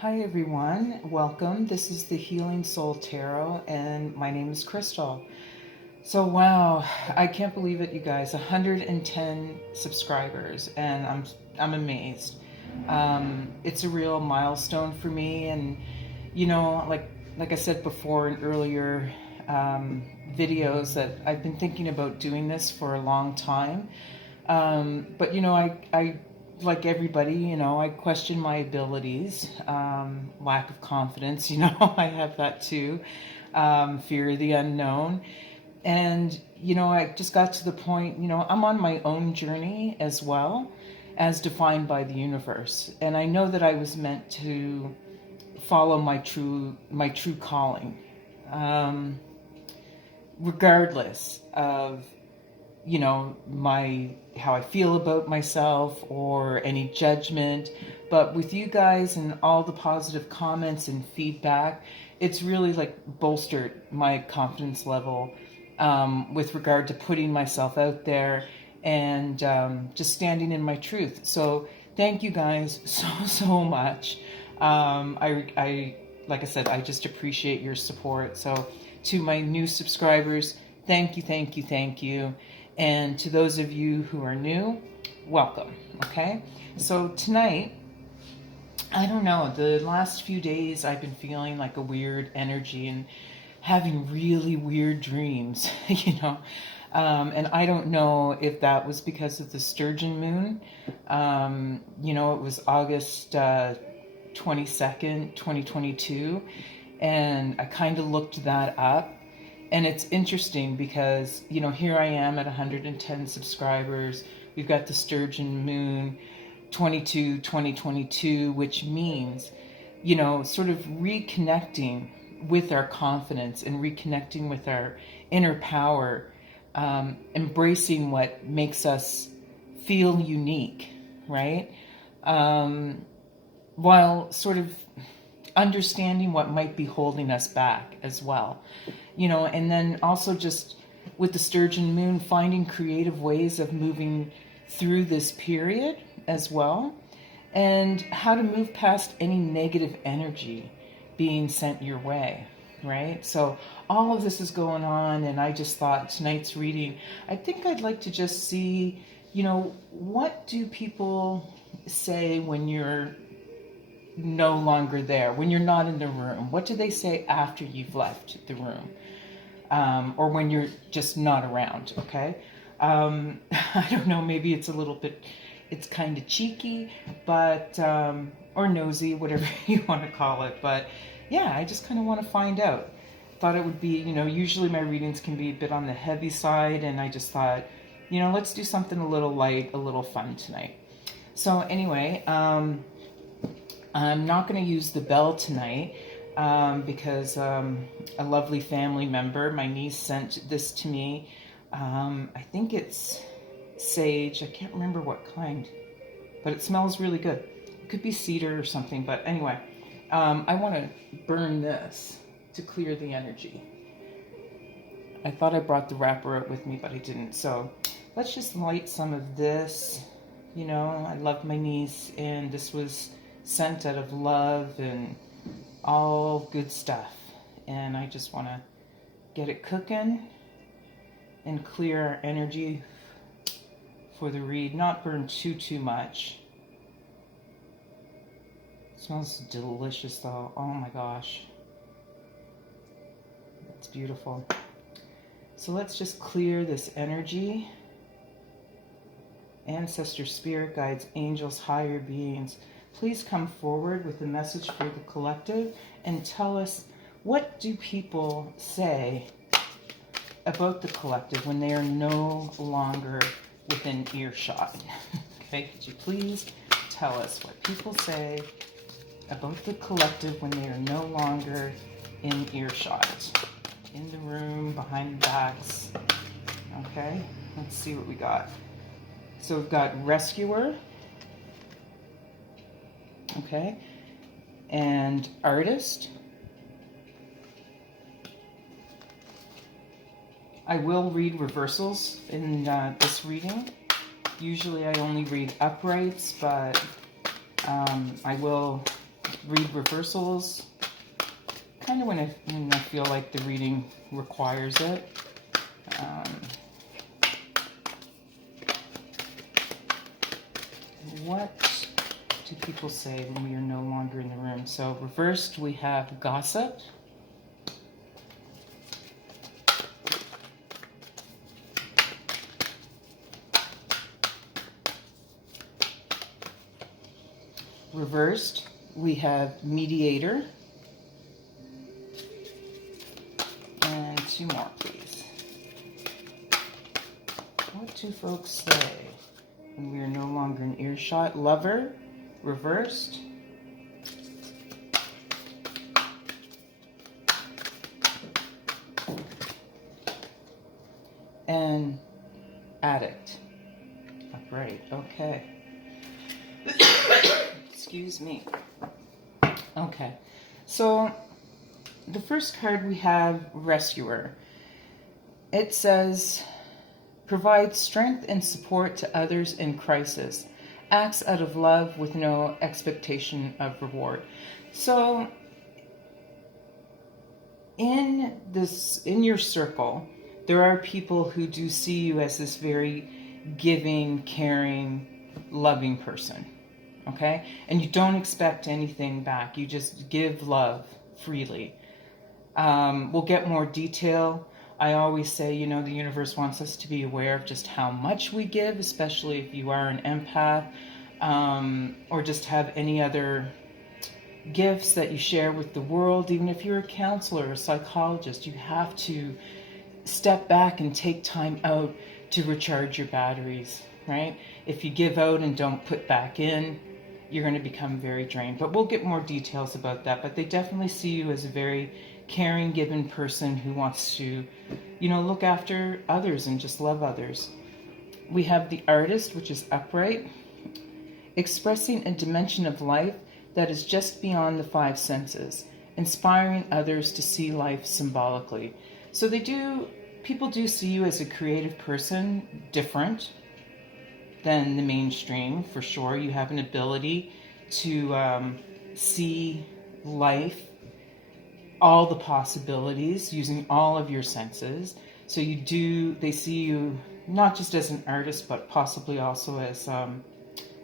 Hi everyone, welcome. This is the Healing Soul Tarot and my name is Crystal. So wow, I can't believe it, you guys. 110 subscribers and I'm amazed. It's a real milestone for me, and like I said before in earlier videos, that I've been thinking about doing this for a long time. But I like everybody, I question my abilities, lack of confidence, I have that too, fear of the unknown. And, I just got to the point, I'm on my own journey as well, as defined by the universe. And I know that I was meant to follow my true calling, regardless of my how I feel about myself or any judgment. But with you guys and all the positive comments and feedback, it's really like bolstered my confidence level, with regard to putting myself out there and just standing in my truth. So thank you guys so much. I like I said, I just appreciate your support. So to my new subscribers, thank you. And to those of you who are new, welcome, okay? So tonight, I don't know, the last few days I've been feeling like a weird energy and having really weird dreams, and I don't know if that was because of the sturgeon moon. It was August 22nd, 2022, and I kind of looked that up. And it's interesting because, here I am at 110 subscribers. We've got the sturgeon moon 2022, which means, sort of reconnecting with our confidence and reconnecting with our inner power, embracing what makes us feel unique, right? While sort of understanding what might be holding us back as well. And then also just with the sturgeon moon, finding creative ways of moving through this period as well, and how to move past any negative energy being sent your way, right? So all of this is going on, and I just thought tonight's reading, I think I'd like to just see, what do people say when you're no longer there, when you're not in the room? What do they say after you've left the room? Or when you're just not around, okay? I don't know, maybe it's a little bit, it's kind of cheeky, but, or nosy, whatever you want to call it. But yeah, I just kind of want to find out. Thought it would be, usually my readings can be a bit on the heavy side, and I just thought, let's do something a little light, a little fun tonight. So anyway, I'm not going to use the bell tonight, because a lovely family member, my niece, sent this to me. I think it's sage. I can't remember what kind, but it smells really good. It could be cedar or something, but anyway, I want to burn this to clear the energy. I thought I brought the wrapper out with me, but I didn't. So let's just light some of this. I love my niece, and this was sent out of love and all good stuff, and I just want to get it cooking and clear our energy for the read. Not burn too much. It smells delicious though. Oh my gosh, it's beautiful. So let's just clear this energy. Ancestor, spirit guides, angels, higher beings, please come forward with a message for the collective and tell us, what do people say about the collective when they are no longer within earshot? Okay, could you please tell us what people say about the collective when they are no longer in earshot? In the room, behind the backs. Okay, let's see what we got. So we've got rescuer. Okay, and artist. I will read reversals in this reading. Usually I only read uprights, but I will read reversals kind of when I feel like the reading requires it. What do people say when we are no longer in the room? So reversed, we have gossip. Reversed, we have mediator. And 2 more, please. What do folks say when we are no longer in earshot? Lover, reversed. And addict. Upright, okay. Excuse me. Okay, so the first card we have, rescuer. It says, provide strength and support to others in crisis. Acts out of love with no expectation of reward. So in your circle, there are people who do see you as this very giving, caring, loving person. Okay? And you don't expect anything back. You just give love freely. We'll get more detail. I always say, the universe wants us to be aware of just how much we give, especially if you are an empath, or just have any other gifts that you share with the world. Even if you're a counselor or a psychologist, you have to step back and take time out to recharge your batteries, right? If you give out and don't put back in, you're going to become very drained. But we'll get more details about that. But they definitely see you as a very caring, given person who wants to, look after others and just love others. We have the artist, which is upright, expressing a dimension of life that is just beyond the 5 senses, inspiring others to see life symbolically. So people do see you as a creative person, different than the mainstream, for sure. You have an ability to see life, all the possibilities, using all of your senses. So they see you not just as an artist, but possibly also as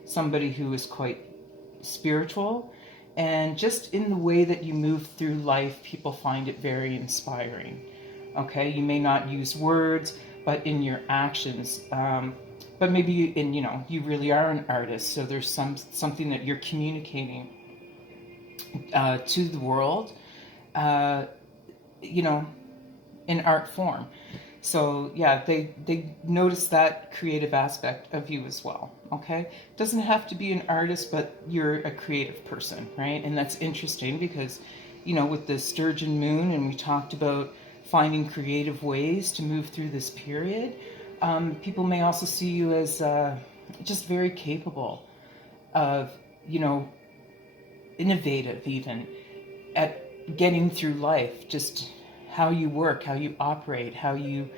somebody who is quite spiritual. And just in the way that you move through life, people find it very inspiring. Okay, you may not use words, but in your actions, but maybe you really are an artist, so there's something that you're communicating to the world, in art form. So yeah, they notice that creative aspect of you as well. Okay, doesn't have to be an artist, but you're a creative person, right? And that's interesting because, with the Sturgeon moon, and we talked about finding creative ways to move through this period. People may also see you as just very capable of, innovative even at getting through life, just how you work, how you operate, how you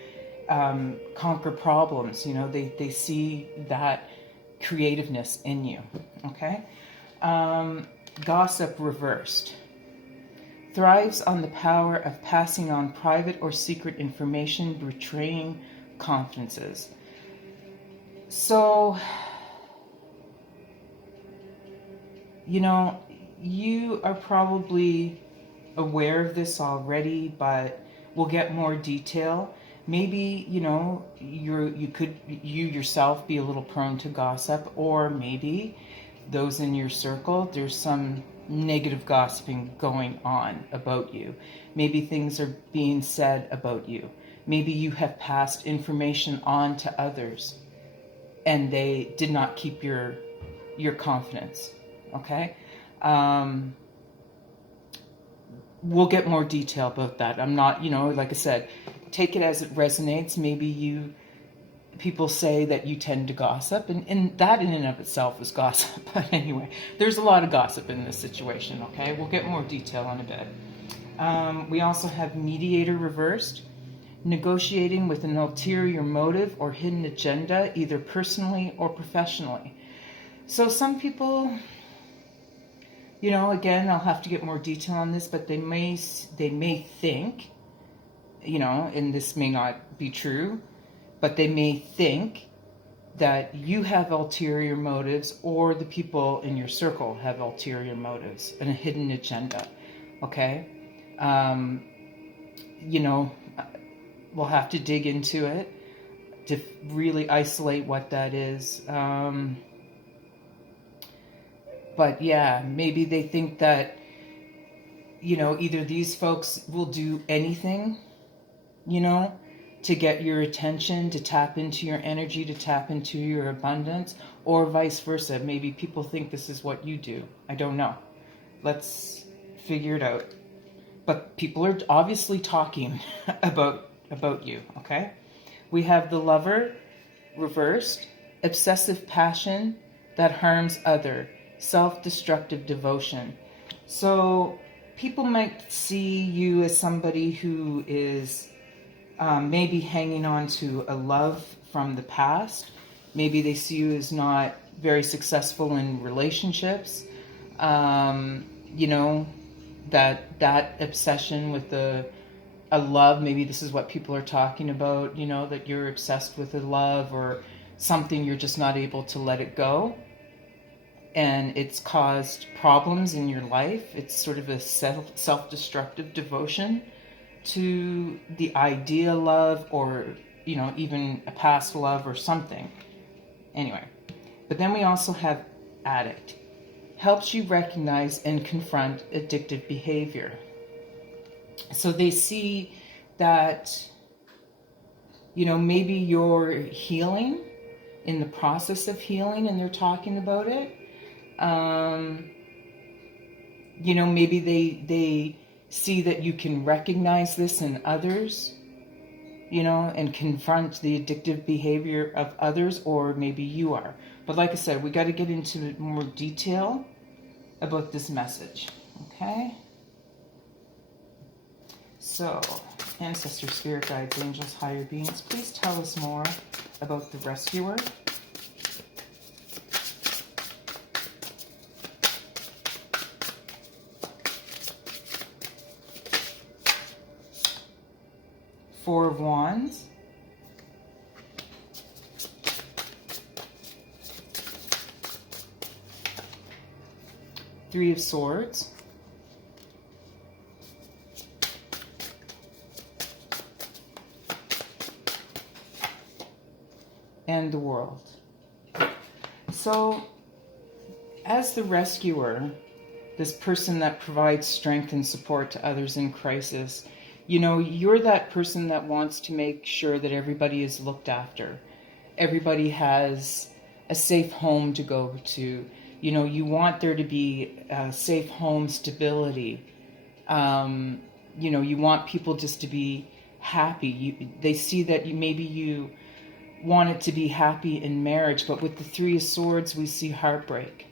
conquer problems. They see that creativeness in you. Okay? Gossip reversed. Thrives on the power of passing on private or secret information, betraying confidences. So, you are probably aware of this already, but we'll get more detail. Maybe, you yourself be a little prone to gossip, or maybe those in your circle, there's some negative gossiping going on about you. Maybe things are being said about you. Maybe you have passed information on to others and they did not keep your confidence. Okay? We'll get more detail about that. I'm not, like I said, take it as it resonates. Maybe people say that you tend to gossip, and that in and of itself is gossip. But anyway, there's a lot of gossip in this situation, okay? We'll get more detail in a bit. We also have mediator reversed, negotiating with an ulterior motive or hidden agenda, either personally or professionally. So some people You know, again, I'll have to get more detail on this, but they may think, you know, and this may not be true, but they may think that you have ulterior motives, or the people in your circle have ulterior motives and a hidden agenda. Okay? You know, we'll have to dig into it to really isolate what that is. But yeah, maybe they think that, you know, either these folks will do anything, you know, to get your attention, to tap into your energy, to tap into your abundance, or vice versa. Maybe people think this is what you do. I don't know. Let's figure it out. But people are obviously talking about you, okay? We have the Lover reversed, obsessive passion that harms other, self-destructive devotion. So people might see you as somebody who is maybe hanging on to a love from the past. Maybe they see you as not very successful in relationships. You know, that obsession with a love, maybe this is what people are talking about, you know, that you're obsessed with a love or something, you're just not able to let it go. And it's caused problems in your life. It's sort of a self-destructive devotion to the idea love, or, you know, even a past love or something. Anyway, but then we also have addict. Helps you recognize and confront addictive behavior. So they see that, you know, maybe you're healing, in the process of healing, and they're talking about it. You know, maybe they see that you can recognize this in others, you know, and confront the addictive behavior of others, or maybe you are. But like I said, we got to get into more detail about this message, okay? So, ancestors, spirit guides, angels, higher beings, please tell us more about the rescuer. Four of Wands. Three of Swords. And the World. So, as the rescuer, this person that provides strength and support to others in crisis, you know, you're that person that wants to make sure that everybody is looked after. Everybody has a safe home to go to. You know, you want there to be a safe home stability. You know, you want people just to be happy. They see that maybe you want it to be happy in marriage, but with the Three of Swords, we see heartbreak.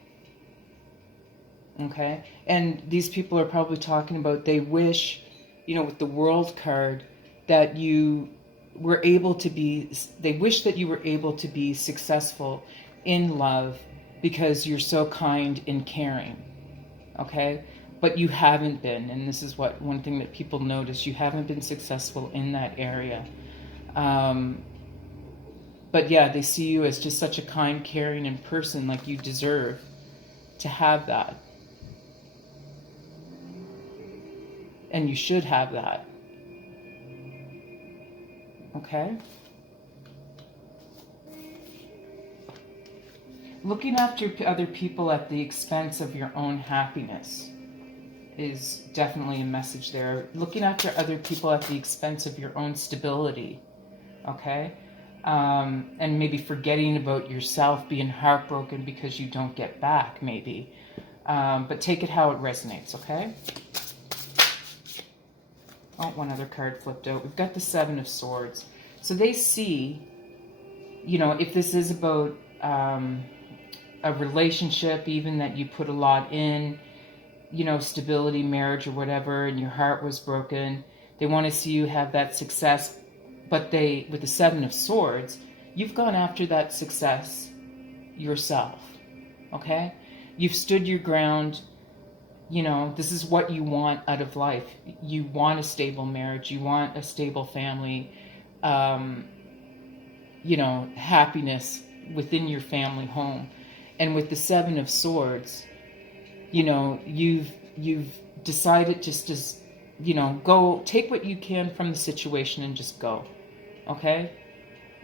Okay? And these people are probably talking about, they wish, you know, with the World card, that you were able to be, they wish that you were able to be successful in love because you're so kind and caring. Okay? But you haven't been, and this is what one thing that people notice, you haven't been successful in that area. But yeah, they see you as just such a kind, caring, and person, like you deserve to have that. And you should have that. Okay? Looking after other people at the expense of your own happiness is definitely a message there. Looking after other people at the expense of your own stability. Okay? And maybe forgetting about yourself, being heartbroken because you don't get back, maybe. But take it how it resonates, okay? Oh, one other card flipped out. We've got the Seven of Swords. So they see, you know, if this is about a relationship, even that you put a lot in, you know, stability, marriage or whatever, and your heart was broken, they want to see you have that success. But they, with the Seven of Swords, you've gone after that success yourself, okay? You've stood your ground. You know, this is what you want out of life. You want a stable marriage, you want a stable family, um, you know, happiness within your family home. And with the Seven of Swords, you know, you've decided just to, you know, go take what you can from the situation and just go. Okay?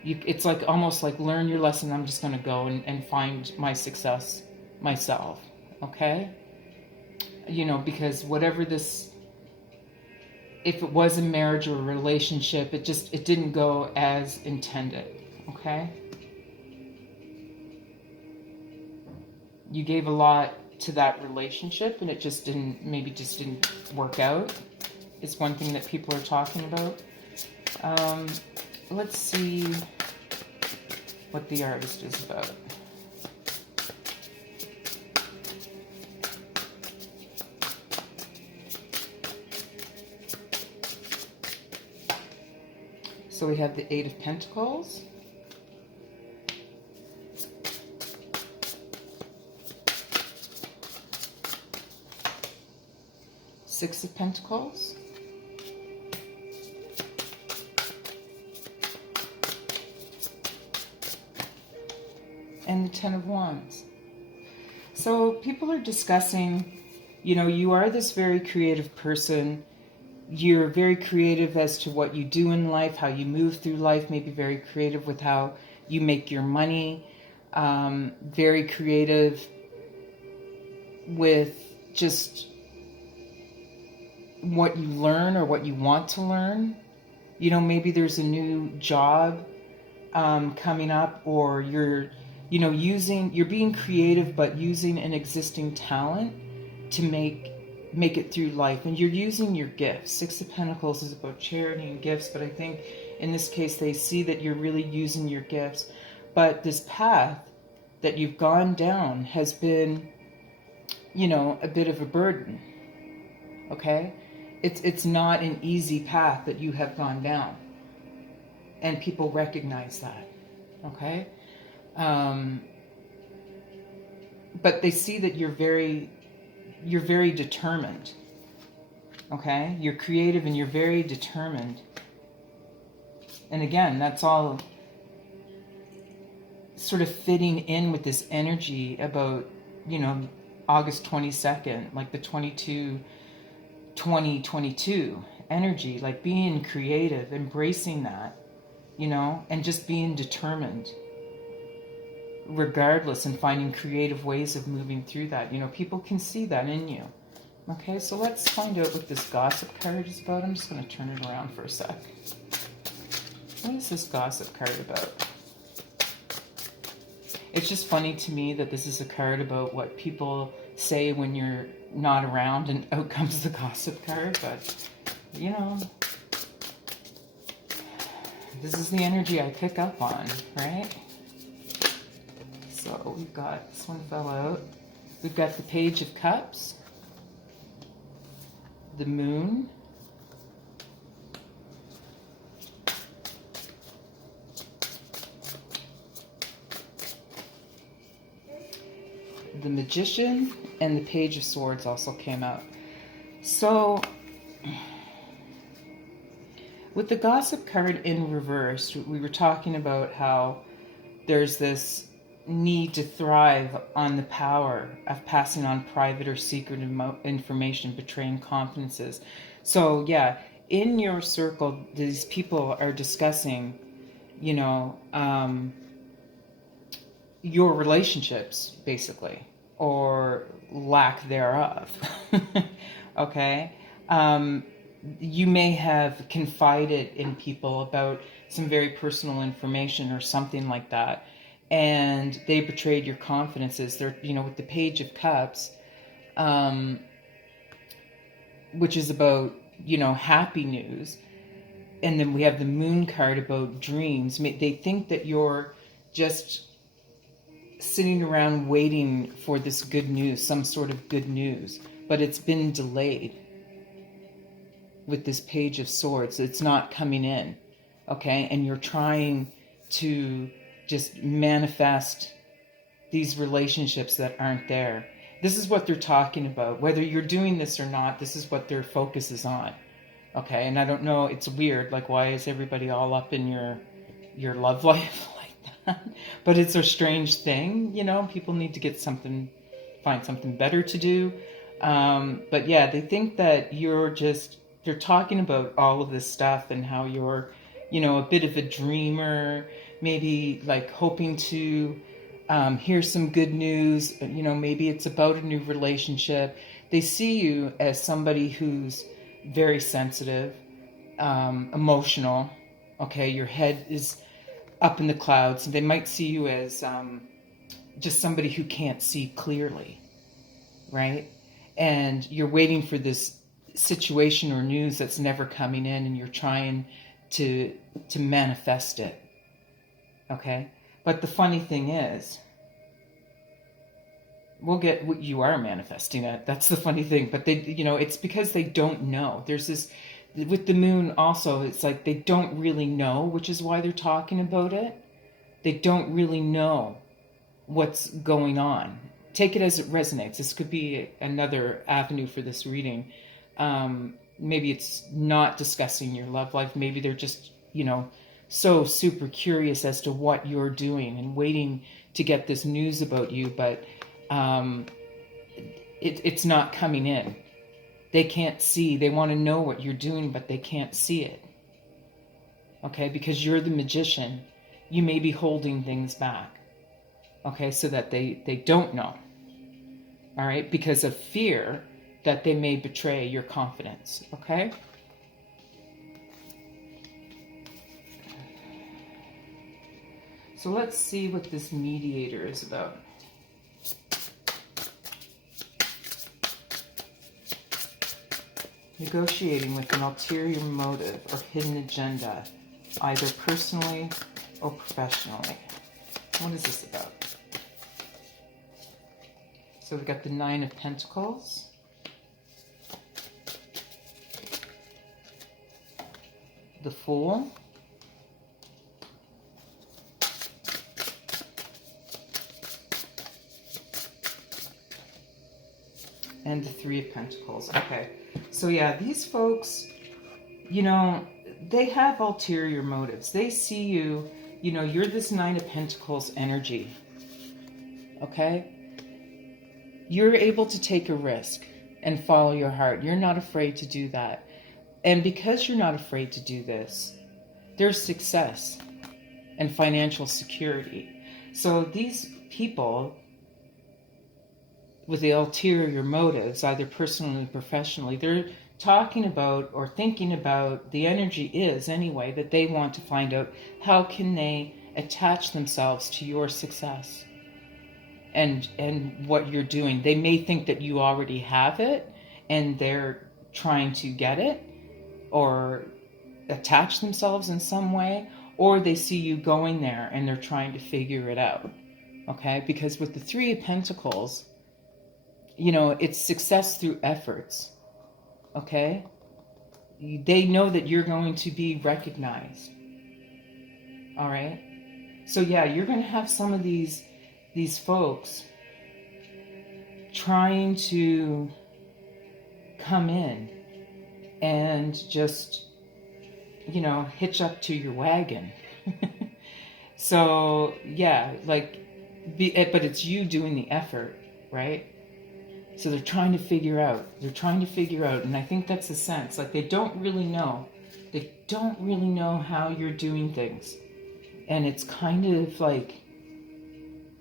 It's like almost like learn your lesson. I'm just going to go and find my success myself. Okay? You know, because whatever this, if it was a marriage or a relationship, it didn't go as intended. Okay? You gave a lot to that relationship and it just didn't work out, is one thing that people are talking about. Let's see what the artist is about. So we have the Eight of Pentacles. Six of Pentacles. And the Ten of Wands. So people are discussing, you know, you are this very creative person. You're very creative as to what you do in life, how you move through life, maybe very creative with how you make your money, very creative with just what you learn or what you want to learn. You know, maybe there's a new job coming up, or you're, you know, you're being creative, but using an existing talent to make it through life. And you're using your gifts. Six of Pentacles is about charity and gifts, but I think in this case they see that you're really using your gifts. But this path that you've gone down has been, you know, a bit of a burden. Okay? It's not an easy path that you have gone down. And people recognize that. Okay? But they see that you're very determined. Okay? You're creative and you're very determined. And again, that's all sort of fitting in with this energy about, you know, August 22nd, like the 2022 energy, like being creative, embracing that, you know, and just being determined regardless, and finding creative ways of moving through that. You know, people can see that in you. Okay, so let's find out what this Gossip card is about. I'm just going to turn it around for a sec. What is this Gossip card about? It's just funny to me that this is a card about what people say when you're not around, and out comes the Gossip card. But, you know, this is the energy I pick up on, right? So we've got, this one fell out. We've got the Page of Cups, the Moon, the Magician, and the Page of Swords also came out. So with the Gossip card in reverse, we were talking about how there's this need to thrive on the power of passing on private or secret information, betraying confidences. So yeah, in your circle, these people are discussing, you know, your relationships, basically, or lack thereof. Okay? You may have confided in people about some very personal information or something like that, and they betrayed your confidences. They're, you know, with the Page of Cups, which is about, you know, happy news, and then we have the Moon card about dreams. They think that you're just sitting around waiting for this good news, some sort of good news, but it's been delayed with this Page of Swords. It's not coming in, okay? And you're trying to just manifest these relationships that aren't there. This is what they're talking about. Whether you're doing this or not, this is what their focus is on. Okay, and I don't know, it's weird. Like, why is everybody all up in your love life like that? But it's a strange thing, you know. People need to find something better to do. But yeah, they think that they're talking about all of this stuff and how you're, you know, a bit of a dreamer, maybe like hoping to hear some good news. You know, maybe it's about a new relationship. They see you as somebody who's very sensitive, emotional. Okay, your head is up in the clouds. They might see you as just somebody who can't see clearly, right? And you're waiting for this situation or news that's never coming in, and you're trying to manifest it. Okay, but the funny thing is, you are manifesting it. That's the funny thing. But they, you know, it's because they don't know. There's this with the moon also. It's like they don't really know, which is why they're talking about it. They don't really know what's going on. Take it as it resonates. This could be another avenue for this reading. Maybe it's not discussing your love life. Maybe they're just, you know, so super curious as to what you're doing and waiting to get this news about you, but it's not coming in. They can't see. They want to know what you're doing, but they can't see it. Okay, because you're the magician. You may be holding things back. Okay, so that they don't know. All right, because of fear that they may betray your confidence. Okay? So let's see what this mediator is about. Negotiating with an ulterior motive or hidden agenda, either personally or professionally. What is this about? So we've got the Nine of Pentacles. The Fool. And the Three of Pentacles. Okay. So yeah, these folks, you know, they have ulterior motives. They see you, you know, you're this Nine of Pentacles energy. Okay? You're able to take a risk and follow your heart. You're not afraid to do that. And because you're not afraid to do this, there's success and financial security. So these people with the ulterior motives, either personally or professionally, they're talking about or thinking about, the energy is anyway, that they want to find out how can they attach themselves to your success and what you're doing. They may think that you already have it and they're trying to get it or attach themselves in some way, or they see you going there and they're trying to figure it out. Okay? Because with the Three of Pentacles, you know, it's success through efforts. Okay? They know that you're going to be recognized. All right? So yeah, you're going to have some of these folks trying to come in and just, you know, hitch up to your wagon. So yeah, like, but it's you doing the effort, right? So they're trying to figure out. And I think that's the sense. Like, they don't really know. They don't really know how you're doing things. And it's kind of like,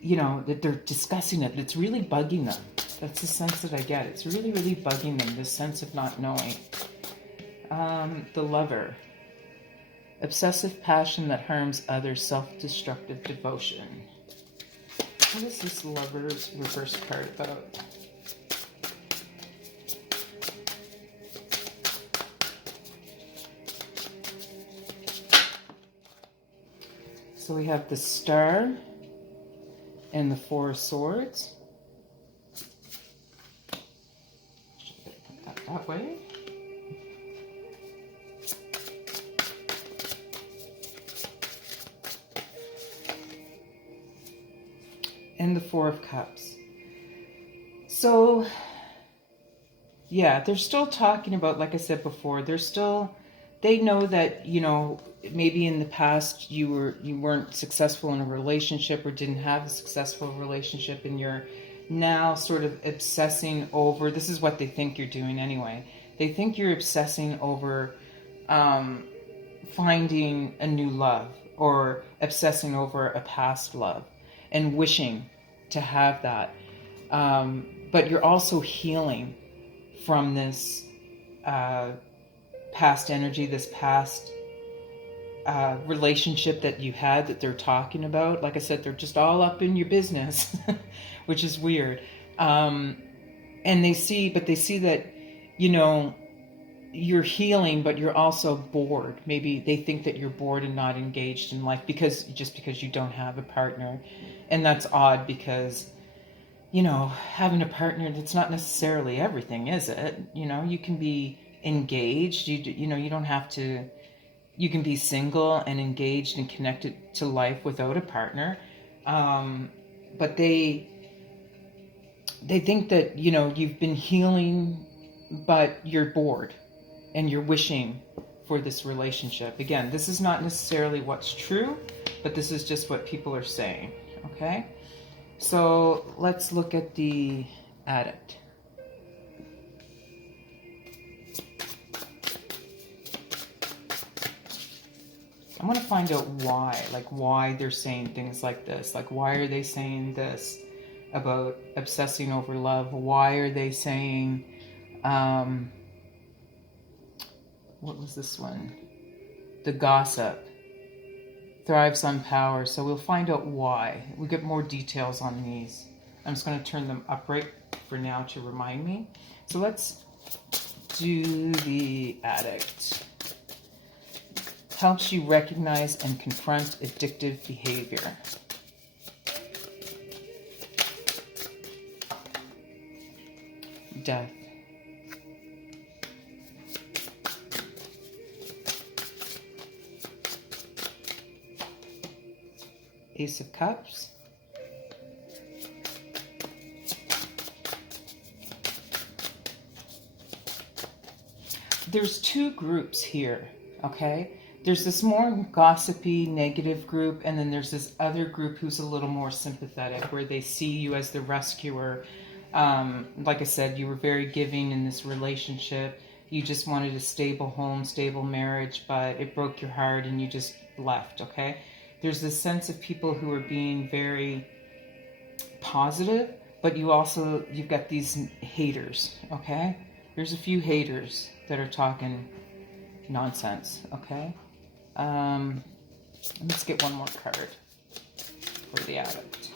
you know, that they're discussing it. It's really bugging them. That's the sense that I get. It's really, really bugging them, this sense of not knowing. The Lover. Obsessive passion that harms others, self-destructive devotion. What is this Lover's reverse card about? So we have the Star and the Four of Swords. Put that way. And the Four of Cups. So, yeah, they're still talking about, like I said before, they know that, maybe in the past you weren't successful in a relationship or didn't have a successful relationship, and you're now sort of obsessing over, this is what they think you're doing anyway. They think you're obsessing over finding a new love, or obsessing over a past love and wishing to have that. But you're also healing from this past energy, this past relationship that you had that they're talking about. Like I said, they're just all up in your business, which is weird. And they see that, you're healing, but you're also bored. Maybe they think that you're bored and not engaged in life because you don't have a partner. And that's odd because, having a partner, that's not necessarily everything, is it? You can be engaged. You don't have to. You can be single and engaged and connected to life without a partner. But they think that, you've been healing, but you're bored and you're wishing for this relationship. Again, this is not necessarily what's true, but this is just what people are saying. Okay? So let's look at the addict. I want to find out why they're saying things like this. Like, why are they saying this about obsessing over love? Why are they saying, what was this one? The gossip thrives on power. So we'll find out why. We'll get more details on these. I'm just going to turn them up right for now to remind me. So let's do the addict. Helps you recognize and confront addictive behavior. Death. Ace of Cups. There's two groups here, okay? There's this more gossipy, negative group, and then there's this other group who's a little more sympathetic, where they see you as the rescuer. Like I said, you were very giving in this relationship. You just wanted a stable home, stable marriage, but it broke your heart and you just left, okay? There's this sense of people who are being very positive, but you've got these haters, okay? There's a few haters that are talking nonsense, okay? Let's get one more card for the addict.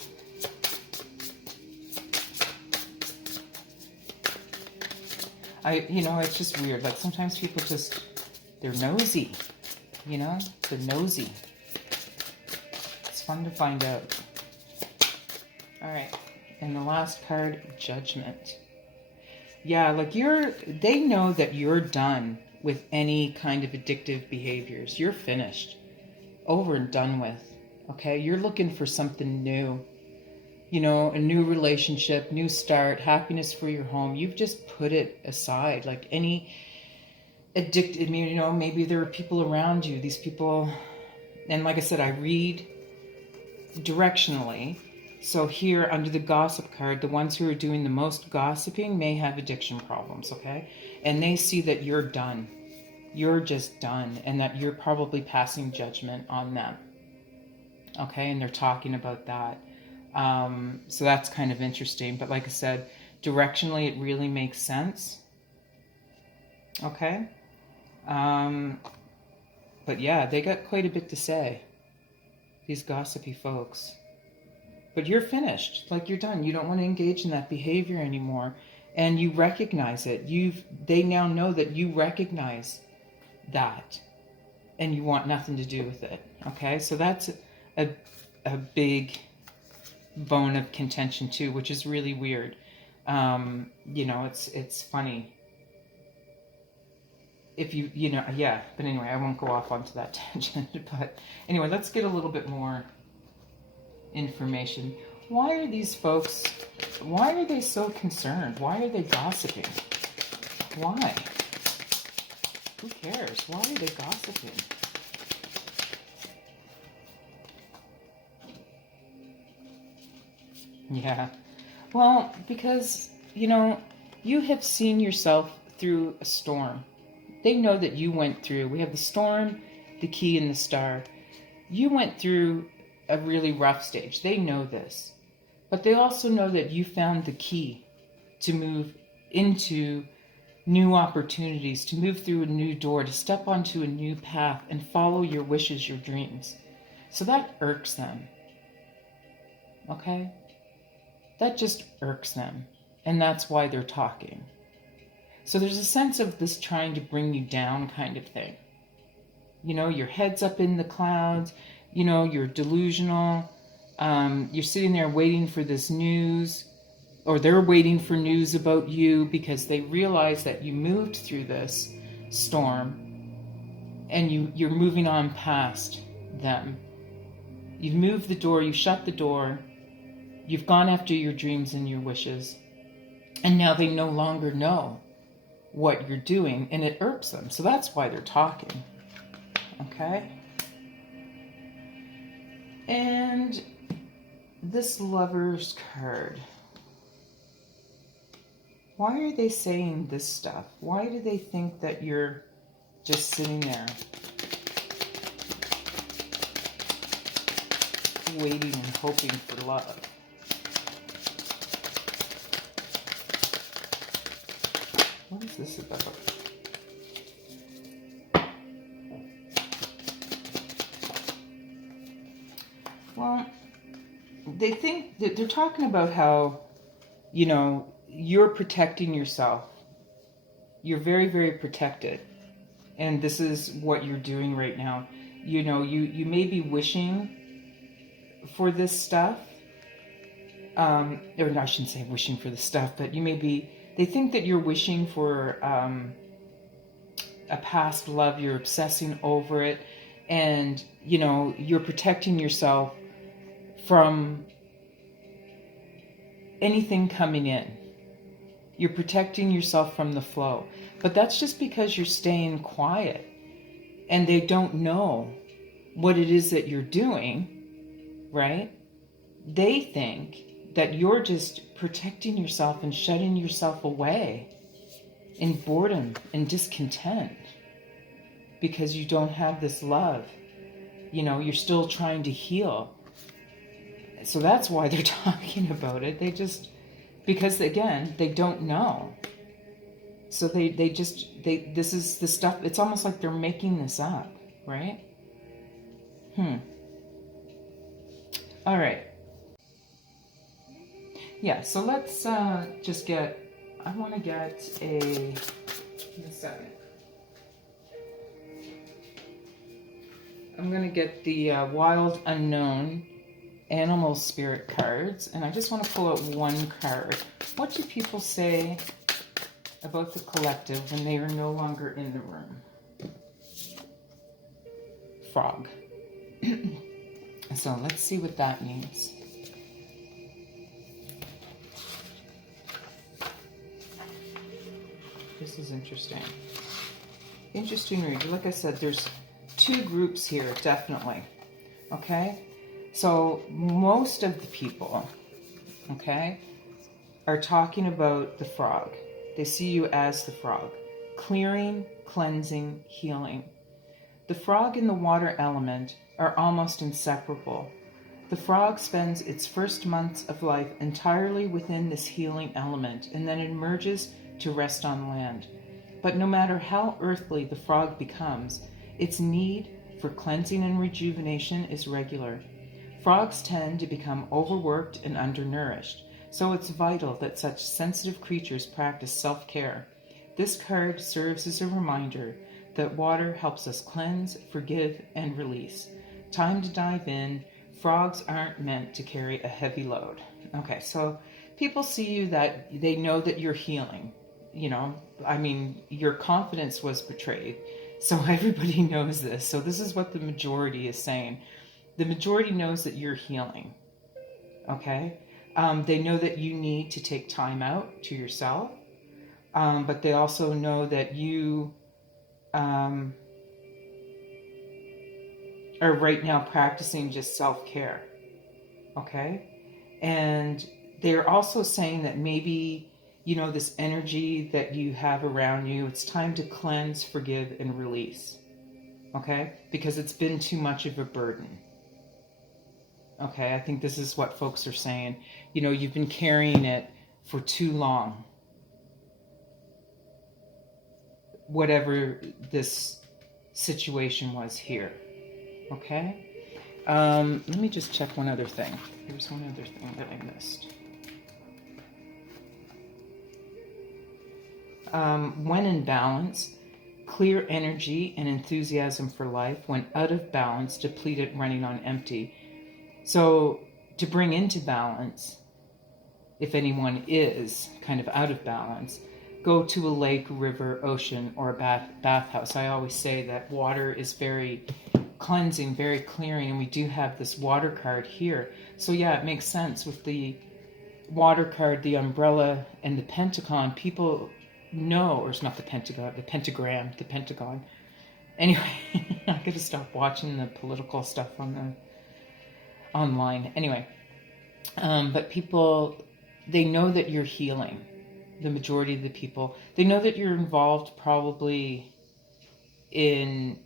It's just weird. Like, sometimes people they're nosy, they're nosy. It's fun to find out. All right. And the last card, Judgment. Yeah, like they know that you're done with any kind of addictive behaviors. You're finished. Over and done with. Okay? You're looking for something new. A new relationship, new start, happiness for your home. You've just put it aside. Like any addicted, maybe there are people around you, these people, and like I said, I read directionally. So here under the gossip card, the ones who are doing the most gossiping may have addiction problems, okay? And they see that you're done. You're just done, and that you're probably passing judgment on them. Okay, and they're talking about that. So that's kind of interesting. But like I said, directionally, it really makes sense. Okay? But yeah, they got quite a bit to say, these gossipy folks. But you're finished. Like, you're done. You don't want to engage in that behavior anymore. And you recognize it. They now know that you recognize that. And you want nothing to do with it. Okay? So that's a big bone of contention too, which is really weird. It's funny. If yeah. But anyway, I won't go off onto that tangent. But anyway, let's get a little bit more information. Why are these folks, why are they so concerned? Why are they gossiping? Why? Who cares? Why are they gossiping? Yeah. Well, because, you know, you have seen yourself through a storm. They know that you went through, we have the storm, the key, and the star. You went through a really rough stage. They know this. But they also know that you found the key to move into new opportunities, to move through a new door, to step onto a new path and follow your wishes, your dreams. So that irks them. Okay? That just irks them. And that's why they're talking. So there's a sense of this trying to bring you down kind of thing. You know, your head's up in the clouds. You know, you're delusional. You're sitting there waiting for this news, or they're waiting for news about you because they realize that you moved through this storm and you're moving on past them. You've moved the door, you shut the door, you've gone after your dreams and your wishes, and now they no longer know what you're doing, and it irks them. So that's why they're talking. Okay? And this Lover's card. Why are they saying this stuff? Why do they think that you're just sitting there waiting and hoping for love? What is this about? Well, they think that they're talking about how, you know, you're protecting yourself. You're very, very protected. And this is what you're doing right now. You know, you may be wishing for this stuff. Or no, I shouldn't say wishing for the stuff, but you may be, they think that you're wishing for a past love. You're obsessing over it. And, you know, you're protecting yourself from anything coming in. You're protecting yourself from the flow. But that's just because you're staying quiet and they don't know what it is that you're doing, right? They think that you're just protecting yourself and shutting yourself away in boredom and discontent because you don't have this love. You know, you're still trying to heal. So that's why they're talking about it. They just, because again, they don't know. So this is the stuff, it's almost like they're making this up, right? All right. Yeah, so let's just get, I want to get in a second. I'm going to get the Wild Unknown Animal Spirit cards, and I just want to pull out one card. What do people say about the collective when they are no longer in the room? Frog. So let's see what that means. This is interesting. Interesting read. Like I said, there's two groups here, definitely. Okay? So most of the people, okay, are talking about the frog. They see you as the frog. Clearing, cleansing, healing. The frog and the water element are almost inseparable. The frog spends its first months of life entirely within this healing element, and then emerges to rest on land. But no matter how earthly the frog becomes, its need for cleansing and rejuvenation is regular. Frogs tend to become overworked and undernourished, so it's vital that such sensitive creatures practice self-care. This card serves as a reminder that water helps us cleanse, forgive, and release. Time to dive in. Frogs aren't meant to carry a heavy load. Okay, so people see you that they know that you're healing. You know, I mean, your confidence was betrayed. So everybody knows this. So this is what the majority is saying. The majority knows that you're healing. Okay? They know that you need to take time out to yourself, but they also know that you are right now practicing just self-care. Okay? And they're also saying that maybe, this energy that you have around you, it's time to cleanse, forgive, and release. Okay? Because it's been too much of a burden. Okay? I think this is what folks are saying. You've been carrying it for too long. Whatever this situation was here. Okay? Let me just check one other thing. Here's one other thing that I missed. When in balance, clear energy and enthusiasm for life. When out of balance, depleted, running on empty. So to bring into balance, if anyone is kind of out of balance, go to a lake, river, ocean, or a bathhouse. I always say that water is very cleansing, very clearing, and we do have this water card here. So yeah, it makes sense with the water card, the umbrella, and the pentagon. People know, or it's not the pentagon, the pentagon. Anyway, I gotta stop watching the political stuff online. Anyway, but people, they know that you're healing. The majority of the people, they know that you're involved probably in,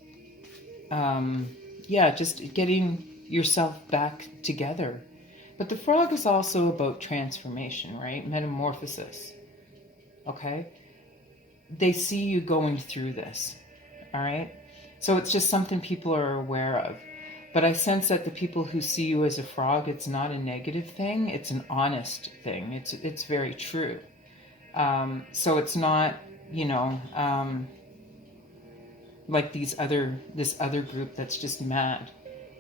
just getting yourself back together. But the frog is also about transformation, right? Metamorphosis. Okay? They see you going through this. All right? So it's just something people are aware of. But I sense that the people who see you as a frog, it's not a negative thing. It's an honest thing. It's very true. So it's not, like this other group that's just mad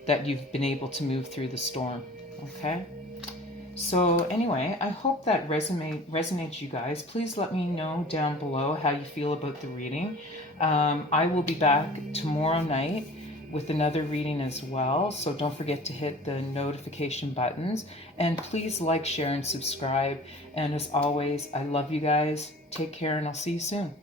that you've been able to move through the storm. Okay? So anyway, I hope that resonates, you guys. Please let me know down below how you feel about the reading. I will be back tomorrow night with another reading as well. So don't forget to hit the notification buttons. And please like, share, and subscribe. And as always, I love you guys. Take care, and I'll see you soon.